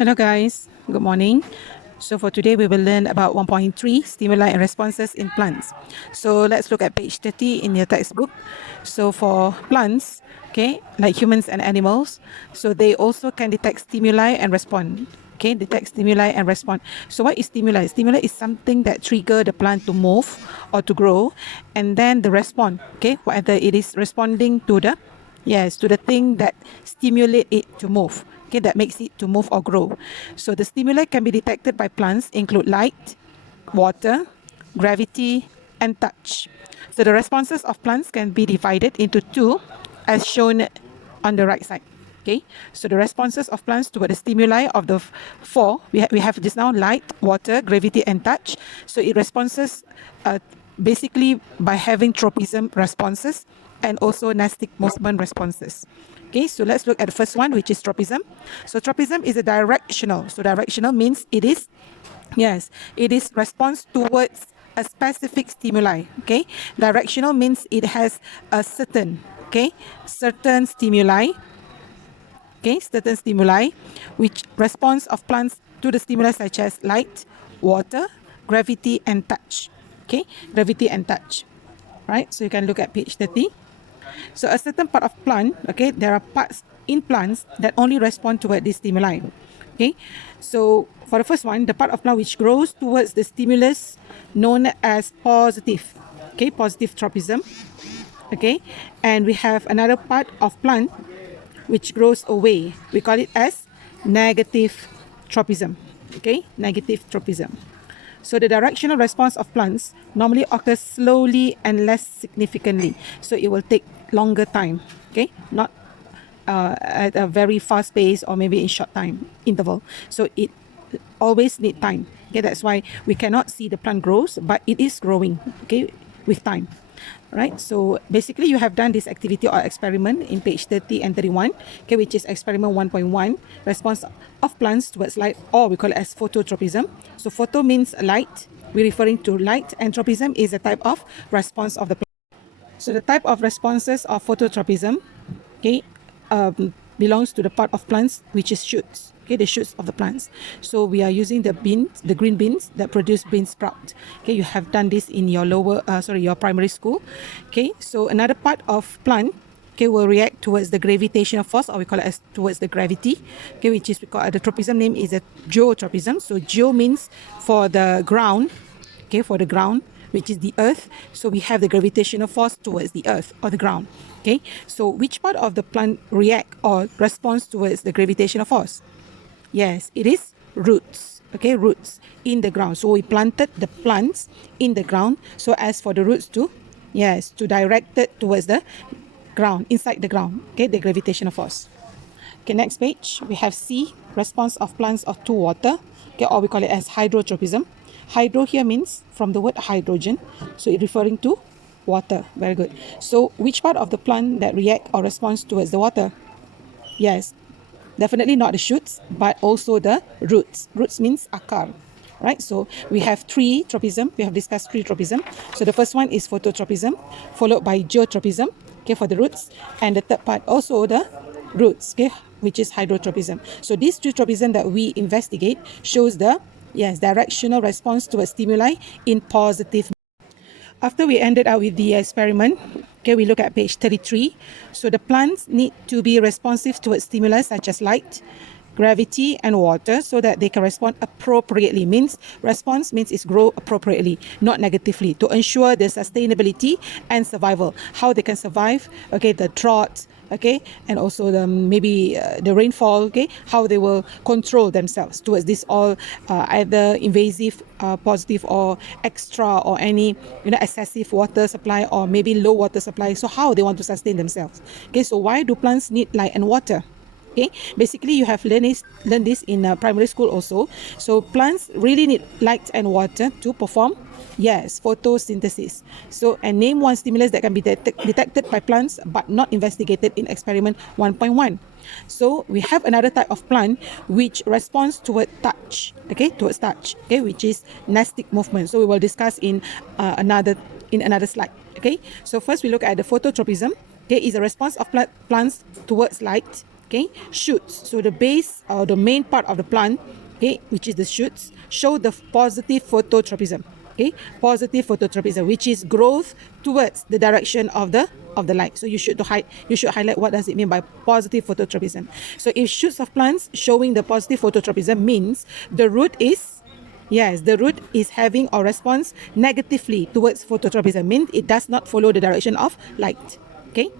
Hello guys, good morning. So for today we will learn about 1.3 stimuli and responses in plants. So let's look at page 30 in your textbook. So for plants, okay, like humans and animals, so they also can detect stimuli and respond. Okay, detect stimuli and respond. So what is stimuli? Stimuli is something that trigger the plant to move or to grow, and then the response, okay, whether it is responding to the to the thing that stimulate it to move. Okay, that makes it to move or grow. So the stimuli can be detected by plants include light, water, gravity, and touch. So the responses of plants can be divided into two, as shown on the right side. Okay, so the responses of plants toward the stimuli of the four, we have just now light, water, gravity, and touch. So it responses basically by having tropism responses and also nastic movement responses. Okay, so let's look at the first one, which is tropism. So tropism is a directional. So directional means it is response towards a specific stimuli. Okay, directional means it has a certain stimuli. Okay, certain stimuli, which response of plants to the stimuli such as light, water, gravity, and touch. Okay, gravity and touch. Right, so you can look at page 30. So a certain part of plant, okay, there are parts in plants that only respond toward this stimuli. Okay, so for the first one, the part of plant which grows towards the stimulus known as positive, okay, positive tropism. Okay, and we have another part of plant which grows away. We call it as negative tropism. Okay, negative tropism. So the directional response of plants normally occurs slowly and less significantly. So it will take longer time, okay, not at a very fast pace or maybe in short time interval. So it always need time. Okay, that's why we cannot see the plant grows, but it is growing, okay, with time. Right, so basically you have done this activity or experiment in page 30 and 31, okay, which is experiment 1.1, response of plants towards light, or we call it as phototropism. So photo means light, we're referring to light, and tropism is a type of response of the plant. So the type of responses of phototropism, okay, belongs to the part of plants which is shoots. Okay, the shoots of the plants. So we are using the beans, the green beans that produce bean sprout. Okay, you have done this in your your primary school. Okay, so another part of plant, okay, will react towards the gravitational force, or we call it as towards the gravity. Okay, which is we call the tropism name is a geotropism. So geo means for the ground. Okay, for the ground, which is the earth. So we have the gravitational force towards the earth or the ground. Okay, so which part of the plant react or responds towards the gravitational force? Yes, it is roots. Okay, roots in the ground. So we planted the plants in the ground so as for the roots to direct it towards the ground, inside the ground. Okay, the gravitational force. Okay, next page we have C, response of plants to water. Okay, or we call it as hydrotropism. Hydro here means from the word hydrogen, so it's referring to water. Very good. So which part of the plant that react or responds towards the water? Yes, definitely not the shoots, but also the roots. Roots means akar, right? So we have three tropism. We have discussed three tropism. So the first one is phototropism, followed by geotropism, okay, for the roots, and the third part also the roots, okay, which is hydrotropism. So these three tropism that we investigate shows the directional response to a stimuli in positive. After we ended out with the experiment, okay, we look at page 33. So the plants need to be responsive to stimuli such as light, gravity, and water so that they can respond appropriately. Response means it's grow appropriately, not negatively, to ensure the sustainability and survival. How they can survive, okay, the drought, okay, and also the rainfall, okay, how they will control themselves towards this all either invasive, positive, or extra, or any excessive water supply, or maybe low water supply. So how they want to sustain themselves. Okay, so why do plants need light and water? Okay, basically you have learned this in primary school also. So plants really need light and water to perform photosynthesis. So, and name one stimulus that can be detected by plants but not investigated in experiment 1.1. So we have another type of plant which responds toward touch, okay, which is nastic movement. So we will discuss in another slide. Okay, so first we look at the phototropism. Okay, is a response of plants towards light, Okay, shoots. So the base or the main part of the plant, okay, which is the shoots, show the positive phototropism. Okay, positive phototropism, which is growth towards the direction of the light. So you should highlight what does it mean by positive phototropism. So if shoots of plants showing the positive phototropism means the root is, yes, the root is having or responds negatively towards phototropism, means it does not follow the direction of light. Okay.